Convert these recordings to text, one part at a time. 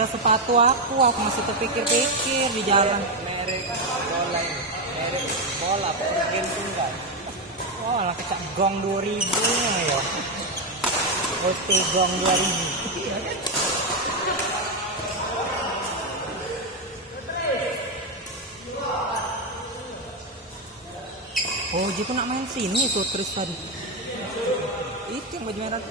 ada sepatu aku masih terpikir-pikir di jalan. Merek bola ini. Merek bola game tunggal. Oh, lah kecak gong 2000 ya. OT gong 2000. Oh, Jitu nak main sini tuh terus tadi. Itu yang baju merah.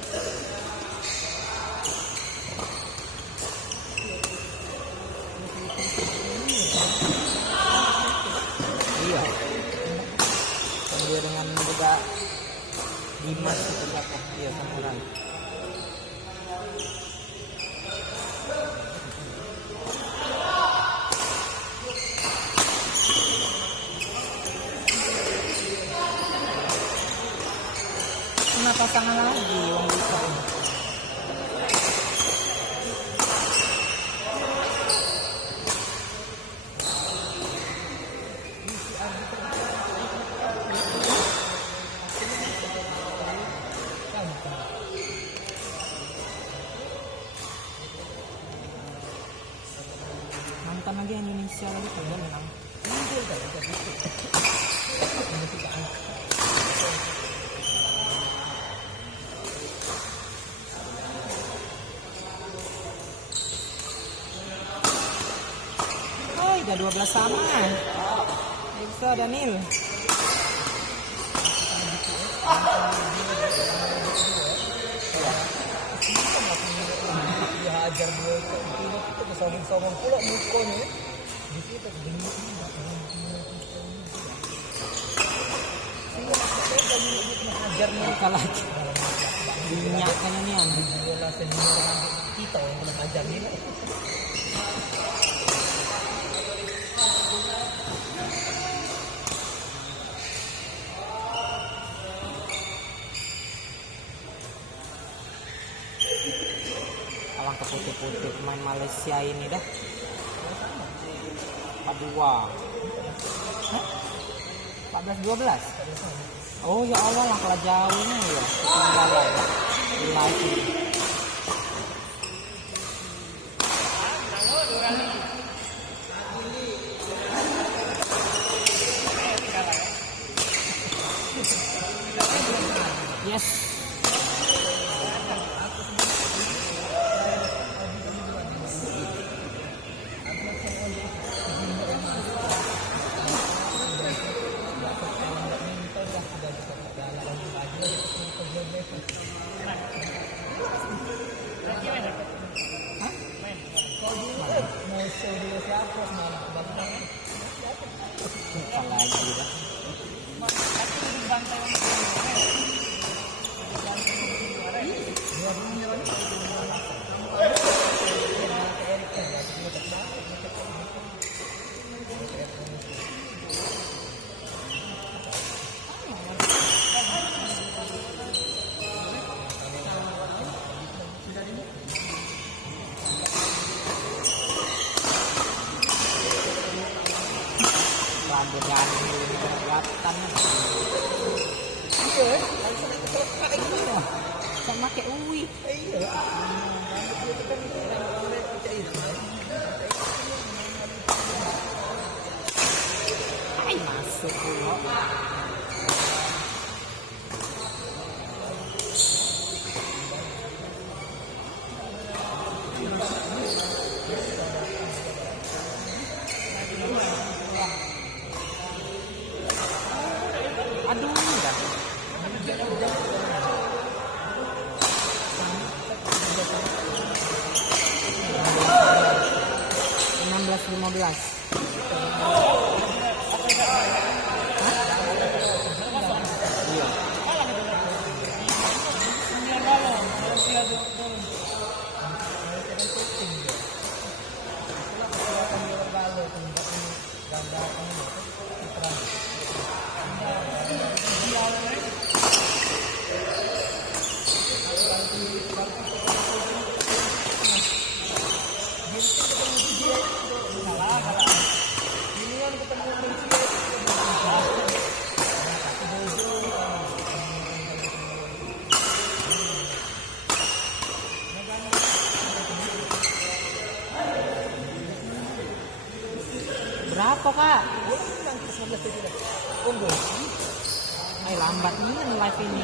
Iya. Dia dengan juga Dimas itu siapa? Iya, samurai. Kena pasangan lagi Wong Bisa. Mantan lagi Indonesia lagi tuh dia menang. Oh, udah 12 sama. Bisa Daniel. Dia hajar dia itu sombong-sombong pula mukonya. Di situ gini. Hajar Mereka lagi. Minyak kan ini yang bola senior kita yang belum hajar ini. alangkah putih-putih pemain Malaysia ini dah. 42. 14-12. Oh ya Allah, lah kalah jauhnya ya. Ketinggalan. Lagi. Yes. Bukan lagi dah. Dengan kelihatan sama kayak Uwi. Ay, masuk pula. Aduh, dah. 16-15. Berapa kak? Boleh bilang 19 tadi lah. Unggul. Ay lambat nih live ini.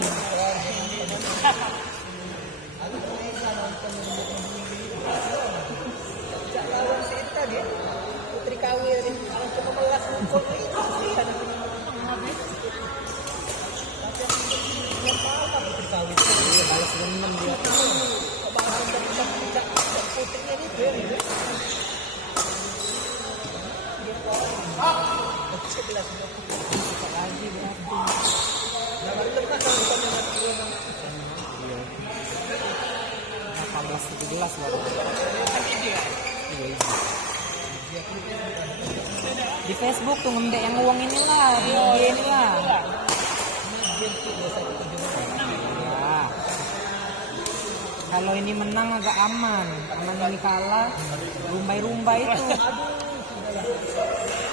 Aku bisa nonton sejak lawan si Ita dia. Putri Kawir dia. Kalau cuma melas muncul itu sih ada yang apa Putri Kawir. Iya balas dendam dia. Balas dendam tidak putrinya ini dia. Sebelas Lagi berarti. nah itu kan kalau bukan yang mati 18-17 baru. Iya, iya. Di Facebook tuh ngembek yang uang inilah, di IG inilah. Ya. Kalau ini menang agak aman, ini kalah, rumbai-rumbai itu.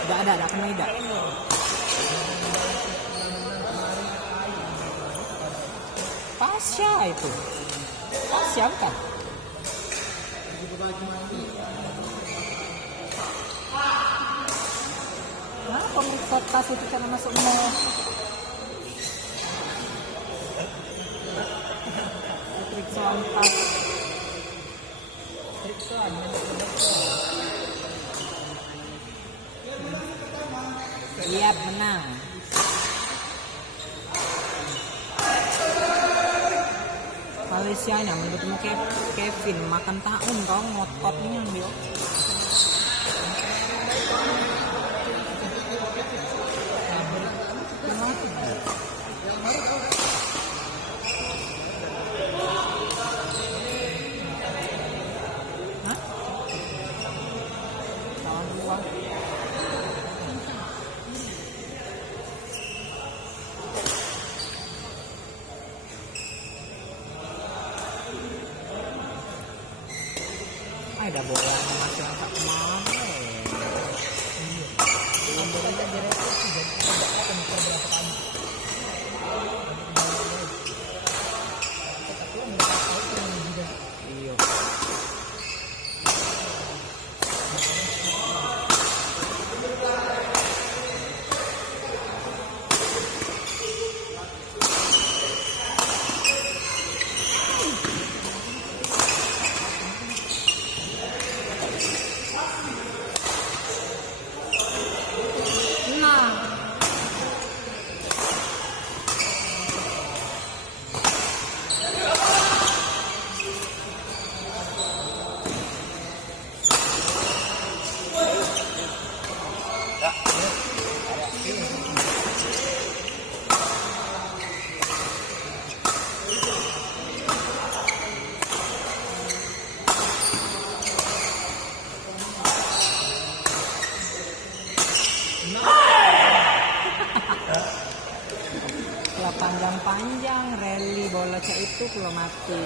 Tidak kena tidak. Pasya itu. Pasya kan? Nah, komunitas itu karena masuk mall. Periksa tas. Siap menang. Malaysia ini menurutmu Kevin makan tahun kau ngototnya dia. Hah? Lawan dua. Ada bola masih tak kemana? Iya. Nah. Kalau panjang-panjang rally bola cak itu kalau mati.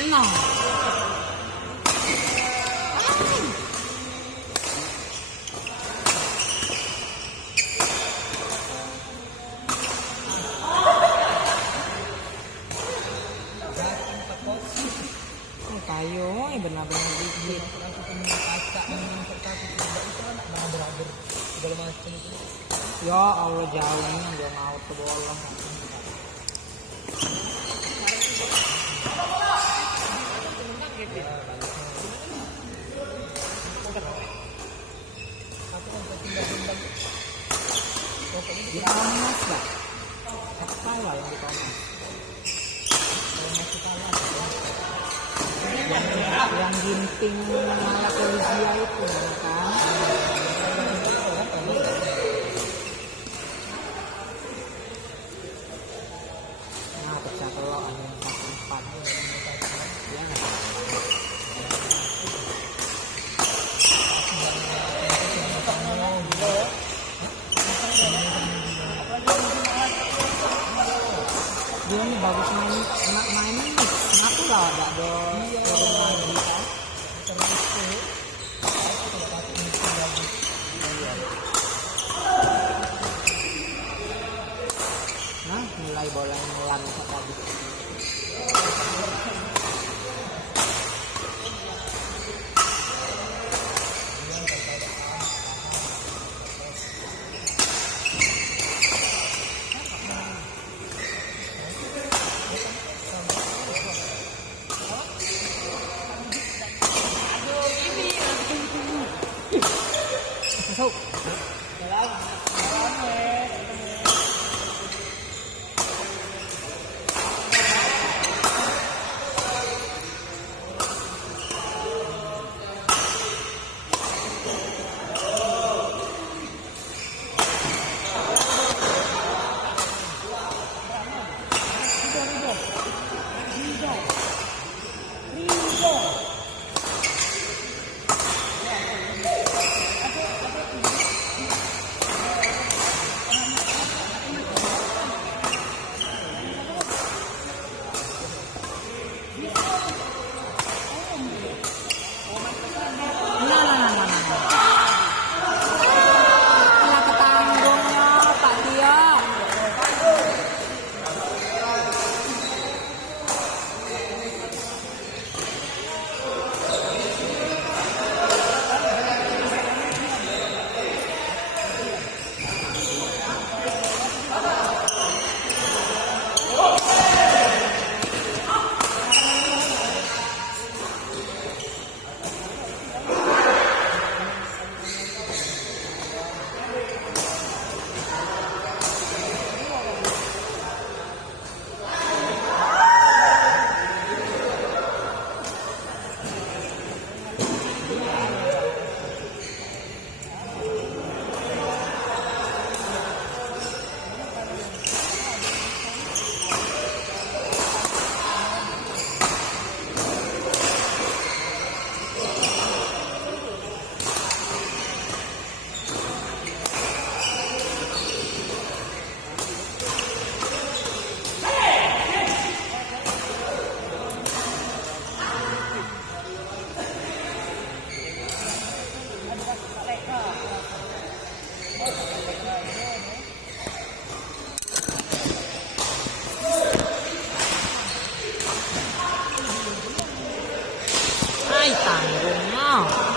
Menang. Kayu, benar-benar gigit. Ya Allah jauhnya dia mau ke bola. Di Thomas gak? Kalah yang di Thomas. Yang ginting malah Polisia itu kan. Nah pecah telur ada yang 4-4. Ya nggak. Masuk. Nah, ketanggungnya Pak Tio. Ay, tanggungnya.